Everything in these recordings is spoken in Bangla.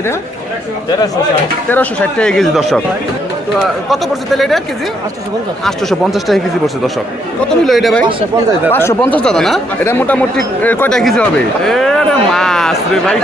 এটা? তেরোশো ষাট। তেরোশো টাকা কেজি দর্শক। তো কত পড়ছে তাহলে এটা কেজি? আটশোশো পঞ্চাশ। টাকা কেজি পড়ছে দর্শক। কত নিল এটা ভাই? পাঁচশো পঞ্চাশ দাদা না? এটা মোটামুটি কয়টা কেজি হবে? মাছ রে ভাই।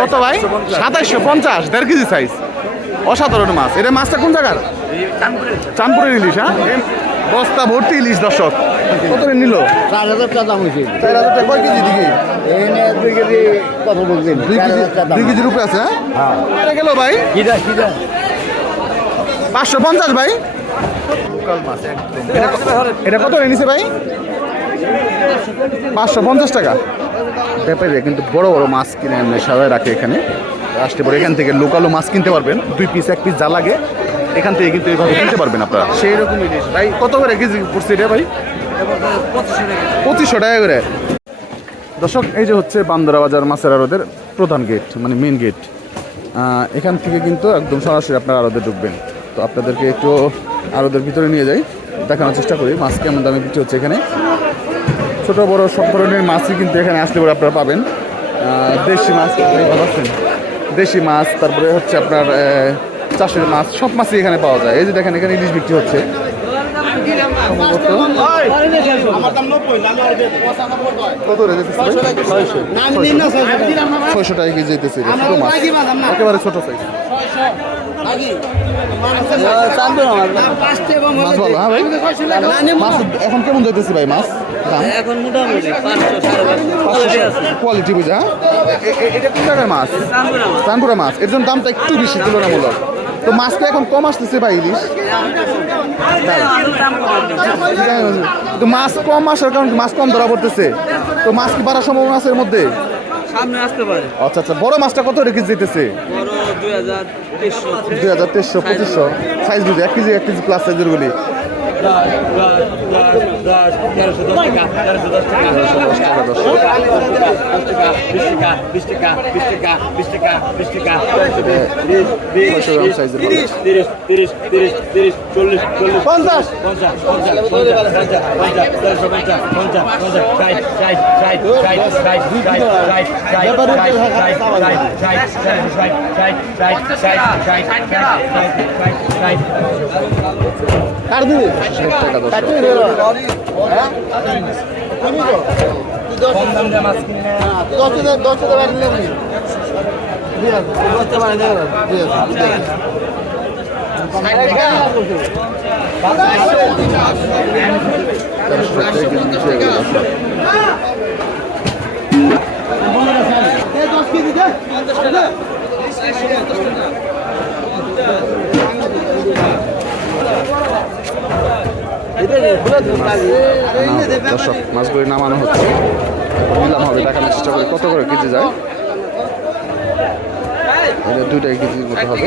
কত ভাই? সাতাইশশো পঞ্চাশ দেড় কেজি সাইজ অসাধারণ মাছ। এটা মাছটা কোন জায়গার? চাঁদপুরের। ইলিশ হ্যাঁ? বস্তা ভর্তি ইলিশ দর্শক। কত নিল? চার হাজার টাকা দাম হয়েছে। চার হাজার টাকা কয় কেজি দিকে এনে দুই কেজি কত বলছেন? দুই কেজি দুই কেজির উপরে আছে হ্যাঁ? এটা গেল ভাই? পাঁচশো পঞ্চাশ ভাই? এটা কত নিছে ভাই? পাঁচশো পঞ্চাশ টাকা। ব্যাপারে কিন্তু বড় বড় মাছ কিনে সাজায় রাখে এখানে। আসতে পারে এখান থেকে লোকালও মাছ কিনতে পারবেন। দুই পিস এক পিস যা লাগে। এখান থেকে কিন্তু এইভাবে কিনতে পারবেন আপনারা। সেই রকম ইলিশ ভাই, কত করে কেজি পড়ছে এটা ভাই? পঁচিশশো টাকা করে। দর্শক, এই যে হচ্ছে বান্দরা বাজার মাছের আড়তের প্রধান গেট মানে মেন গেট এখান থেকে কিন্তু একদম সরাসরি আপনারা আড়তে ঢুকবেন। তো আপনাদেরকে একটু আড়তের ভিতরে নিয়ে যাই, দেখানোর চেষ্টা করি মাছ কেমন দামে বিক্রি হচ্ছে এখানে। ছোট, বড় সব ধরনের মাছই কিন্তু এখানে আসলে পরে আপনারা পাবেন। দেশি মাছ, ভালো? দেশি মাছ, তারপরে হচ্ছে আপনার চাষের মাছ সব মাছই এখানে পাওয়া যায়। এই যে দেখেন এখানে ইলিশ বিক্রি হচ্ছে। ছয়শো টাকা কেজি যেতেছে ছোট মাছ। একেবারে ছোট সাইজ মাছ হ্যাঁ মাছ এখন কেমন যেতেছে ভাই মাছ? দাম? এখন মোটামুটি কোয়ালিটি বুঝা এটা কোন জায়গার মাছ। চানপুরা মাছ। এর জন্য দামটা একটু বেশি তুলনামূলক। তো মাছটা এখন কম আসতেছে ভাই ইলিশ। তো মাছ কম আসার কারণ মাছ কম ধরা পড়তেছে। তো মাছ কি বাড়ার সম্ভাবনা আছে এর মধ্যে? সামনে আসতে পারে। আচ্ছা আচ্ছা বড় মাছটা কত রেখে যেতেছে দুই হাজার তেইশশো। পঁচিশশো। সাইজ বুঝে এক কেজি এক কেজি প্লাস সাইজের গুলি। তেরোশো দশ টাকা তেরোশো দশ টাকা বিশ টাকা বিশ টাকা বিশ টাকা বিশ টাকা বিশ টাকা তিরিশ তিরিশ তিরিশ তিরিশ তিরিশ চল্লিশ চল্লিশ পঞ্চাশ পঞ্চাশ পঞ্চাশ পঞ্চাশ পঞ্চাশ পঞ্চাশ তেরোশো পঞ্চাশ পঞ্চাশ পঞ্চাশ ষাট ষাট ষাট ষাট ষাট ষাট ষাট কার দিদি ষাট টাকা দশ কেজি দশ কেজি দর্শক, মাছগুলি নামানো হচ্ছে। নিলাম হবে, দেখানোর চেষ্টা করি, কত করে কেজি যায়? এটা দুইটাই কেজির মতো হবে।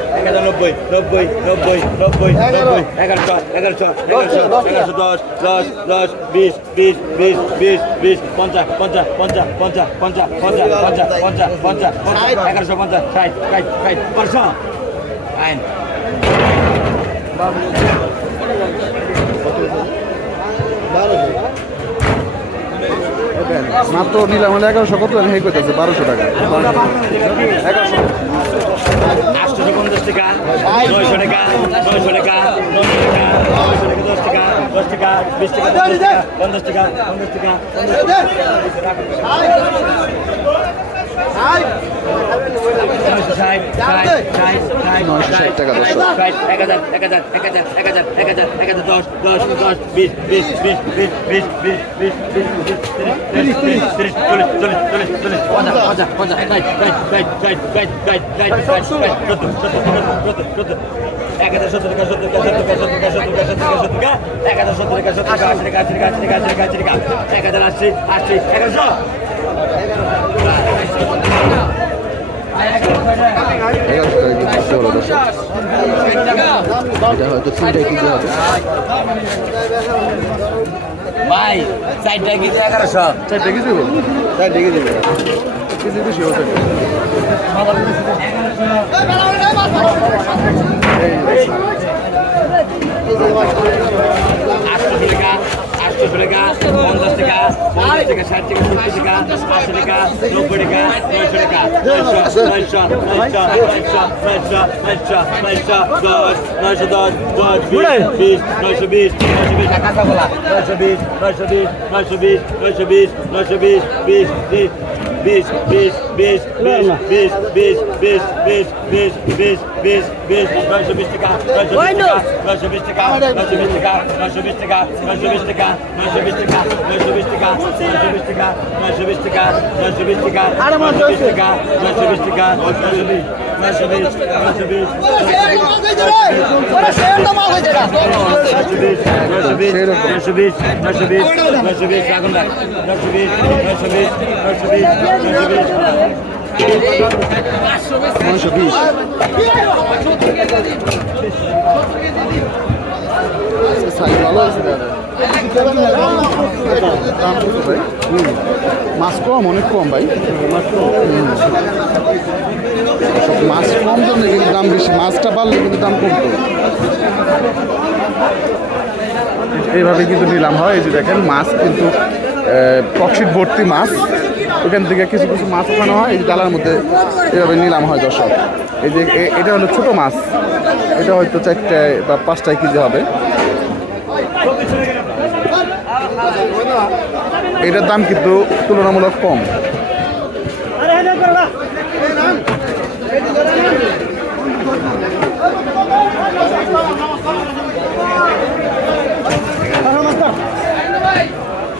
হাজার নব্বই নব্বই নব্বই নব্বই নব্বই এগারোশো এগারোশো এগারোশো এগারোশো দশ দশ দশ বিশ বিশ বিশ বিশ বিশ পঞ্চাশ পঞ্চাশ পঞ্চাশ পঞ্চাশ পঞ্চাশ পঞ্চাশ পঞ্চাশ পঞ্চাশ পঞ্চাশ পঞ্চাশ এগারোশো পঞ্চাশ ষাট ষাট ষাট পাঁচশো আইন দেন। মাত্র নিলাম হলে এগারোশো কত জানি হেই করতেছে বারোশো টাকা আটশো পঞ্চাশ টাকা নয়শো টাকা নয়শো টাকা নয়শো টাকা নয়শো টাকা দশ টাকা দশ টাকা বিশ টাকা পঞ্চাশ টাকা পঞ্চাশ টাকা পঞ্চাশ টাকা নয়শো এক হাজার এক হাজার এক হাজার এক হাজার এক হাজার এক হাজার দশ দশ দশ বিশ বিশ বিশ বিশ বিশ বিশ বিশ বিশ বিশ তিরিশ তিরিশ পঞ্চাশ পঞ্চাশ পঞ্চাশ ষাট ষাট ষাট ষাট ষাট ষাট ষাট ষাট ষাট সত্তর এক হাজার সত্তর টাকা সত্তর টাকা সত্তর এক হাজার সত্তর টাকা এক হাজার আশি আশি এগারোশো কেজি এটা হয়তো তিনটাই কেজি হবে ভাই, চারটা কেজি এগারোশো। চারটে কেজি দেবো তাই দেখে দিবে কেজি বেশি হচ্ছে আটশো টাকা। আটশো টাকা পঞ্চাশ টাকা পঞ্চাশ টাকা ষাট টাকা সত্তর টাকা আশি টাকা নব্বই টাকা নয়শো টাকা নয়শো নয়শো নয়শো নয়শো নয়শো নয়শো দশ নয়শো দশ দশ বিশ নয়শো বিশ নয়শো বিশ টাকা বলা নয়শো বিশ নয়শো বিশ নয়শো বিশ নয়শো বিশ নয়শো বিশ বিশ বিশ বিশ বিশ বিশ বিশ বিশ বিশ বিশ বিশ বিশ বিশ বিশ নয়শো বিশ টাকা নয়শো বিশ টাকা নয়শো বিশ টাকা নয়শো বিশ টাকা নয়শো বিশ টাকা নয়শো বিশ টাকা নয়শো বিশ টাকা নয়শো বিশ টাকা নয়শো বিশ টাকা নয়শো বিশ টাকা নয়শো বিশ টাকা নয়শো বিশ টাকা নয়শো বিশ নয়শো বিশ নয়শো বিশ নয়শো বিশ নয়শো বিশ নয়শো বিশ নয়শো বিশ আগুন রাখ নয়শো বিশ নয়শো বিশ নয়শো বিশ নয়শো বিশ নয়শো বিশ সাইজ ভালো আছে দাম কত ভাই হুম। মাছ কম, অনেক কম ভাই। মাছ কম জন্য কিন্তু দাম বেশি, মাছটা বাড়লে কিন্তু দাম কমতো। এইভাবে কিন্তু নিলাম। হয় এই যে দেখেন, মাছ কিন্তু পক্সিট ভর্তি মাছ। ওখান থেকে কিছু কিছু মাছ ওখানে হয়, এই ডালার মধ্যে এভাবে নিলাম হয় দর্শক। এই যে এটা হলো ছোট মাছ। এটা হয়তো চারটায় বা পাঁচটায় কেজি হবে? এটার দাম কিন্তু তুলনামূলক কম।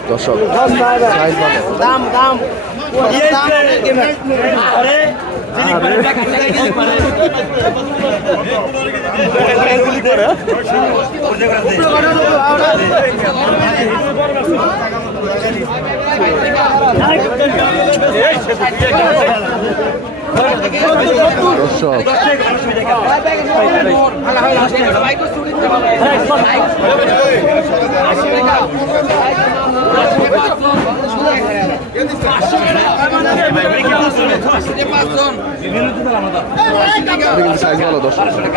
দর্শক দাম দাম করে সাইজ ভালো দশ টাকা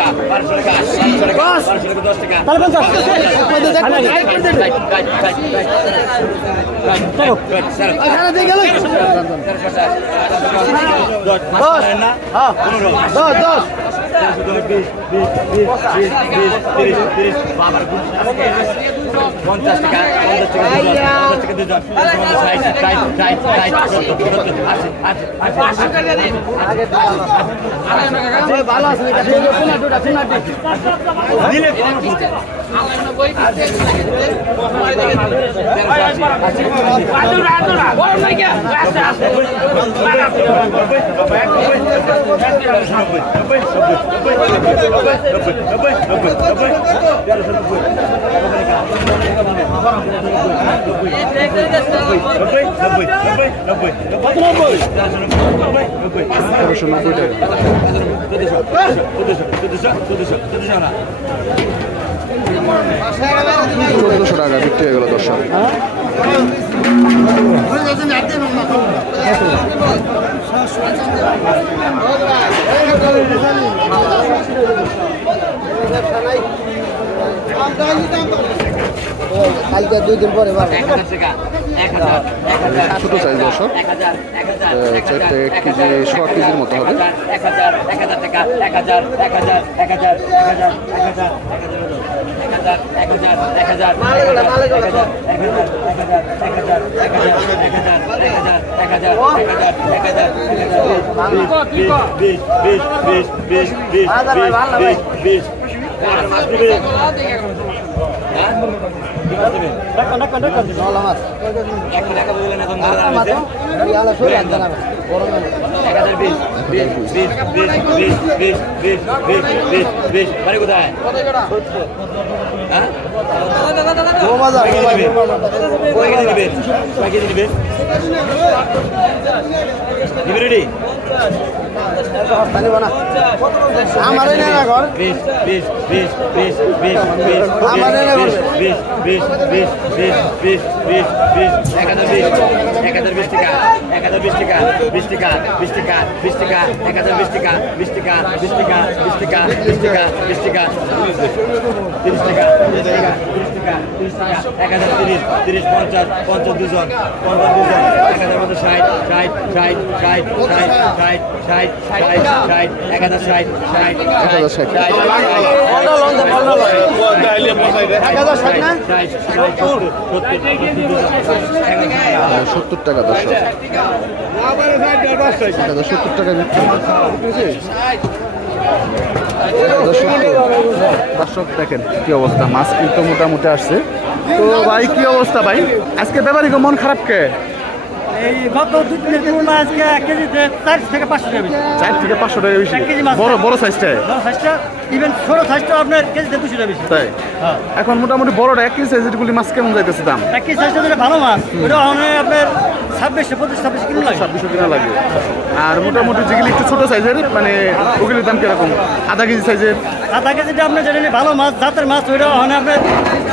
না পনেরো দশ দশ। পঞ্চাশ টাকা পঞ্চাশ টাকা ভালো আছে সতেরোশো নব্বই টাকা চোদ্দোশো টাকা বিক্রি হয়ে গেল দর্শক। কালকে দুই দিন পরে ছোট সাইজ দর্শক এক হাজার এক কেজি, সোয়া কেজির মতো হবে। বিশ বিশ বিশ বিশ বিশ বিশ বিশ বিশ কোথায় দিবে দিবে রেডি আমার ঘর বিশ বিশ বিশ বিশ বিশ বিশ আমার বিশ। বিশ বিশ বিশ বিশ বিশ এক হাজার বিশ এক হাজার বিশ এক হাজার বিশ টাকা বিশ টাকা এক হাজার বিশ টাকা বিশ টাকা বিশ টাকা বিশ টাকা বিশ টাকা বিশ টাকা টাকা তিরিশ টাকা এক হাজার তিরিশ তিরিশ পঞ্চাশ পঞ্চাশ দুজন পঞ্চাশ দুজন এক হাজার মধ্যে ষাট ষাট ষাট ষাট ষাট ষাট ষাট ষাট ষাট এক হাজার ষাট ষাট ষাট। সত্তর টাকা দশ সত্তর টাকা বিক্রি দর্শক দেখেন কি অবস্থা, মাছ কিন্তু মোটামুটি আসছে। তো ভাই, কি অবস্থা ভাই? আজকে ব্যাপারী মন খারাপ কে? এই গত দুই দিনের তুলনায় আজকে এক কেজিতে চার থেকে পাঁচশো টাকা বেশি। চার থেকে পাঁচশো টাকা বেশি। এক কেজি মাছ বড় বড় সাইজটায় বড় সাইজটা ইভেন ছোট সাইজটা আপনার কেজিতে দুশো টাকা বেশি। তাই? হ্যাঁ। এখন মোটামুটি বড়টা এক কেজি সাইজের গুলি মাছ কেমন যাইতেছে দাম? এক কেজি সাইজটা যেটা ভালো মাছ। ওটা অনেক আপনার ছাব্বিশশো পঁচিশ ছাব্বিশ কিলো লাগে। ছাব্বিশশো কিনা লাগে। আর মোটামুটি যেগুলি একটু ছোট সাইজের মানে ওগুলির দাম কীরকম? আধা কেজি সাইজের আধা কেজিটা আপনার যেটা ভালো মাছ জাতের মাছ ওইটা অনেক আপনার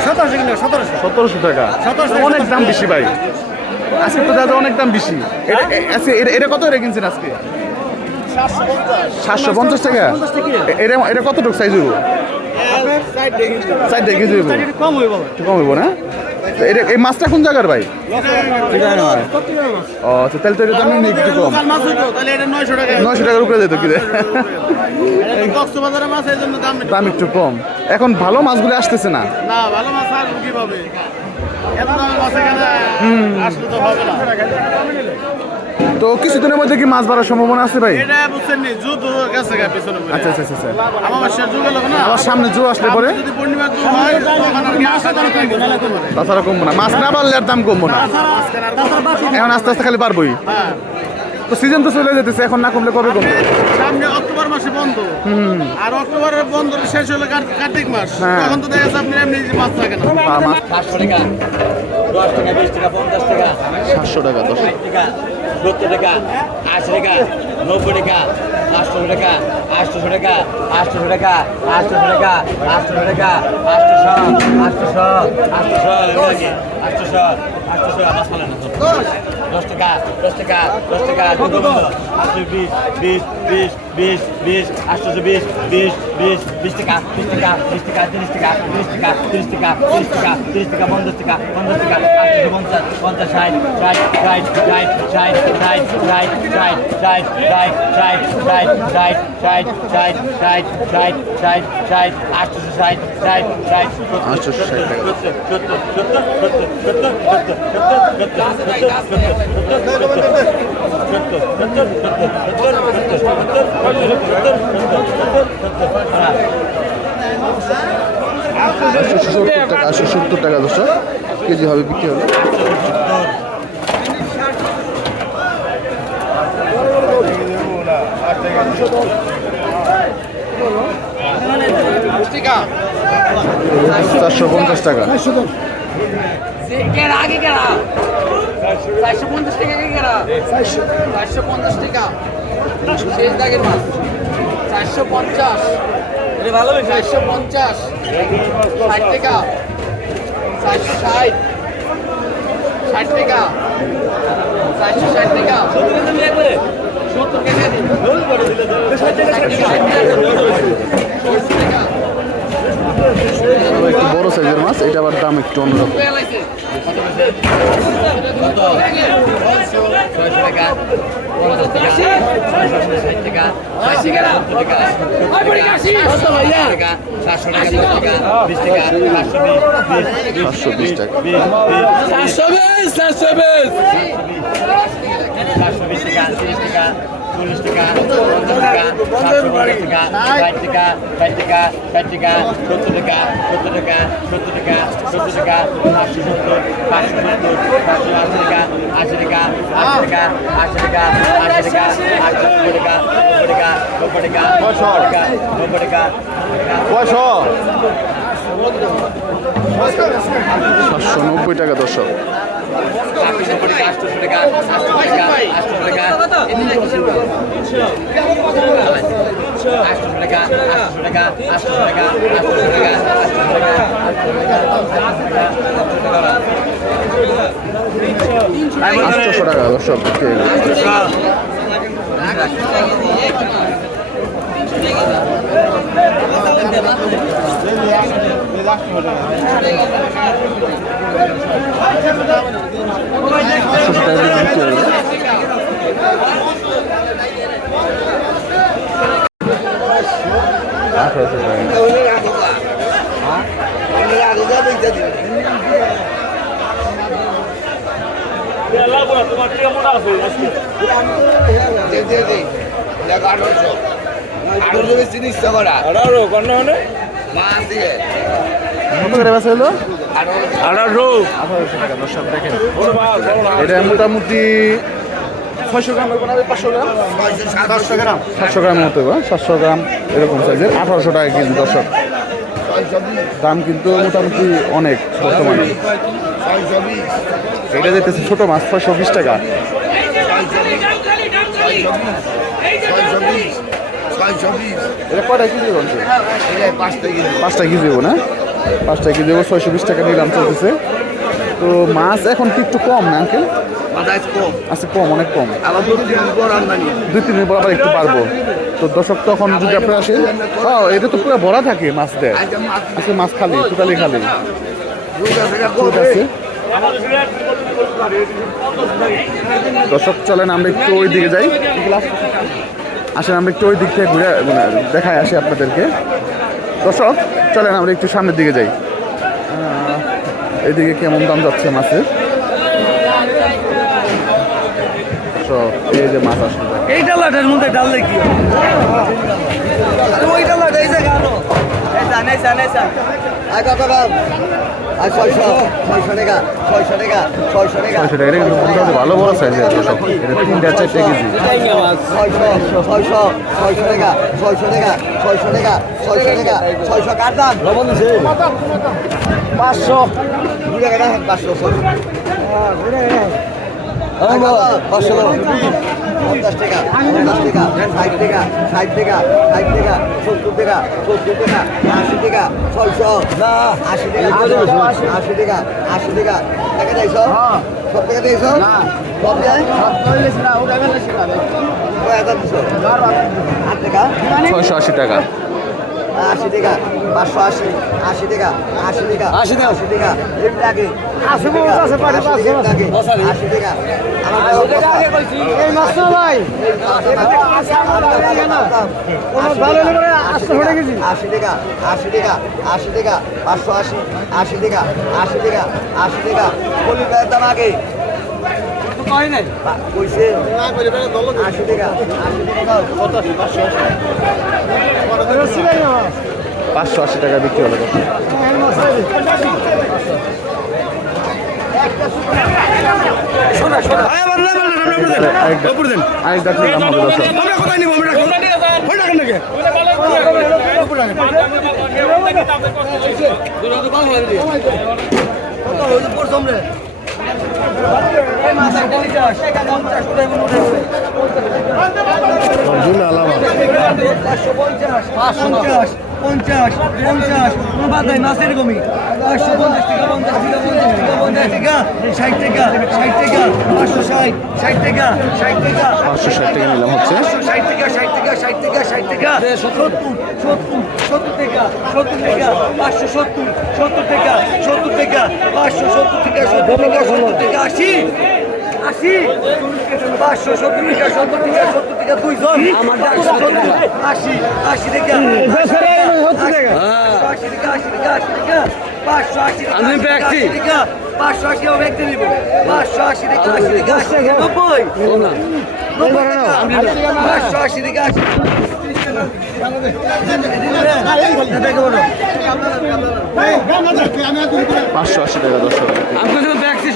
সতেরোশো কিলো সতেরোশো। সতেরোশো টাকা। 1700 অনেক দাম বেশি ভাই। আজকে তো দাদা অনেক দাম বেশি। এটা- এটা কত করে কিনছেন আজকে? সাতশো পঞ্চাশ টাকা। এটা এটা কতটুকু সাইজ হইব? সাইড কেজি হইব। একটু কম হয়ে বলো একটু কম হইব না? এটা এই মাছটা কোন জায়গার ভাই? ও আচ্ছা তাহলে তো এটা দাম একটু কম। নয়শো টাকার উপরে যেত কি রে? দাম একটু কম। এখন ভালো মাছগুলো আসতেছে না? তো কিছুদিনের মধ্যে কি মাছ বাড়ার সম্ভাবনা আছে ভাই? আচ্ছা আচ্ছা আচ্ছা আচ্ছা। আবার সামনে জো আসলে পরে? তাছাড়া কমবো না। মাছ না বাড়লে আর দাম কমবো না। এখন আস্তে আস্তে খালি পারবোই। তো সিজন তো চলে যেতেছে এখন না কমলে কবে কমবে? সামনে অক্টোবর মাসে বন্ধ। আর অক্টোবরের বন্ধ শেষ হলে কার্তিক মাস। হ্যাঁ। তখন তো দেখা যাচ্ছে আপনি এমনি মাছ থাকে না। পাঁচশো টাকা দশ টাকা বিশ টাকা পঞ্চাশ টাকা সাতশো টাকা দশ টাকা সত্তর টাকা আশি টাকা নব্বই টাকা আটশোশো টাকা আটশোশো টাকা আটশোশো টাকা আটশোশো টাকা আটশোশো টাকা আটশোশো আটশোশো আটশোশো আটশোশো আটশোশো আমার না। দশ টাকা দশ টাকা দশ টাকা দুটো আটশো বিশ বিশ বিশ বিশ বিশ আটশোশো বিশ বিশ বিশ বিশ টাকা বিশ টাকা বিশ টাকা তিরিশ টাকা তিরিশ টাকা তিরিশ টাকা তিরিশ টাকা তিরিশ টাকা পঞ্চাশ টাকা পঞ্চাশ টাকা আটশোশো পঞ্চাশ পঞ্চাশ ষাট ষাট ষাট ষাট ষাট ষাট ষাট ষাট ষাট ষাট ষাট ষাট ষাট ষাট ষাট ষাট ষাট ষাট ষাট আটশোশো ষাট ষাট ষাট আটশোশো ষাট টাকা। আটশো সত্তর টাকা আটশো সত্তর টাকা দশটা কেজি হবে বিক্রি হবে। চারশো পঞ্চাশ টাকা। চারশো পঞ্চাশ টাকা কেরা চারশো পঞ্চাশ টাকা। শেষ দাগের মাছ চারশো পঞ্চাশ। চারশো পঞ্চাশ। ষাট টাকা। চারশো ষাট। ষাট টাকা। চারশো ষাট টাকা। সত্তর টাকা। সত্তর টাকা। একটু বড় সাইজের মাছ এটা আবার দাম একটু অন্যরকম সাতশো বিশ টাকা সাতশো বিশ সাতশো বিশ টাকা। টাকা টাকা চল্লিশ টাকা পঞ্চাশ টাকা সাতশো পঞ্চাশ টাকা ষাট টাকা ষাট টাকা ষাট টাকা সত্তর টাকা সত্তর টাকা সত্তর টাকা সত্তর টাকা পাঁচশো সত্তর পাঁচশো সত্তর পাঁচশো আশি টাকা আশি টাকা আশি টাকা আশি টাকা আশি টাকা আটশো নব্বই টাকা নব্বই টাকা নব্বই টাকা নব্বই টাকা নব্বই টাকা পয়সা সাতশো নব্বই টাকা দর্শক। আটশো টাকা আটশো টাকা আটশো টাকা আটশো দিয়ে কত করে বেচা হলো? আঠারোশো টাকা দর্শক দেখেন। এটা মোটামুটি ছয়শো গ্রাম পাঁচশো গ্রাম? সাতশো গ্রাম। সাতশো গ্রাম মতো সাতশো গ্রাম এরকম সাইজের আঠারোশো টাকা কেজি দর্শক। দাম কিন্তু মোটামুটি অনেক বর্তমানে। এটা যেতেছে ছোট মাছ ছয়শো বিশ টাকা। এটা কয়টা কেজি বলছে পাঁচটা কেজি। দেবো না? পাঁচটা কেজি দেবো ছয়শো বিশ টাকা নিলাম চলতেছে। তো মাছ এখন কি একটু কম না আঙ্কেল আচ্ছা কম অনেক কম। দুই তিন দিন পর আবার একটু পারব তো দর্শক তখন যদি আপনারা আসেন হ্যাঁ এটা তো পুরো ভরা থাকে মাছ দেয়। আজকে মাছ খালি। টোটালি খালি ঠিক আছে দর্শক চলেন আমরা একটু ওই দিকে যাই। আসেন আমরা একটু ওই দিক থেকে ঘুরে মানে দেখায় আসি আপনাদেরকে। দর্শক চলেন আমরা একটু সামনের দিকে যাই। এদিকে এইদিকে কেমন দাম যাচ্ছে মাছের? এই যে মাছ আসলে এই লাটার মধ্যে ডাললে কি হবে? আরে ওই ডালাটা এই জায়গা আনো নেসা নেসা নেসা ছয়শো টাকা এটা কিন্তু মোটামুটি ভালো বড় সাইজের দর্শক। এটা তিনটা চারটে কেজি। পাঁচশো। পঞ্চাশ টাকা পঞ্চাশ টাকা ষাট টাকা ষাট টাকা ষাট টাকা সত্তর টাকা সত্তর টাকা আশি টাকা ছয়শো আশি টাকা আশি টাকা আশি টাকা টাকা দিয়েছ সব টাকা দিয়েছ সব দেয় কয় হাজার দিছো আট টাকা ছয়শো আশি টাকা। আশি টাকা। পাঁচশো আশি আশি টাকা আশি টাকা আশি টাকা আশি টাকা রেট লাগে আশি টাকা। আশি টাকা আশি টাকা আশি টাকা আশি টাকা আশি টাকা পাঁচশো আশি আশি টাকা আশি টাকা আশি টাকা। দাম আগে। বা- কইছে আশি টাকা আশি টাকা দাও। পাঁচশো আশি। টাকা বিক্রি হলো দর্শক আরেকটা আরেকটা নিলাম হবে দর্শক পঞ্চাশ পঞ্চাশ পঞ্চাশ কোনো বাদ নাই মাছের কমি পাঁচশো পঞ্চাশ টাকা পঞ্চাশ টাকা পঞ্চাশ টাকা পঞ্চাশ টাকা ষাট টাকা ষাট টাকা পাঁচশো ষাট ষাট টাকা ষাট টাকা পাঁচশো ষাট টাকা নিলাম হচ্ছে ষাট টাকা ষাট টাকা ষাট টাকা ষাট টাকা সত্তর সত্তর সত্তর টাকা সত্তর টাকা পাঁচশো সত্তর সত্তর টাকা সত্তর টাকা পাঁচশো সত্তর টাকা সত্তর টাকা সত্তর টাকা আশি আশি পাঁচশো সত্তর টাকা সত্তর টাকা সত্তর টাকা দুইজন আশি আশি টাকা টাকা টাকা আমি ব্যক্তি। পাঁচশো আশি ব্যক্তি নিব পাঁচশো আশি টাকা আশি টাকা। আশি নব্বই নব্বই পাঁচশো আশি টাকা আশি পাঁচশো আশি টাকা দর্শক আমি ব্যক্তি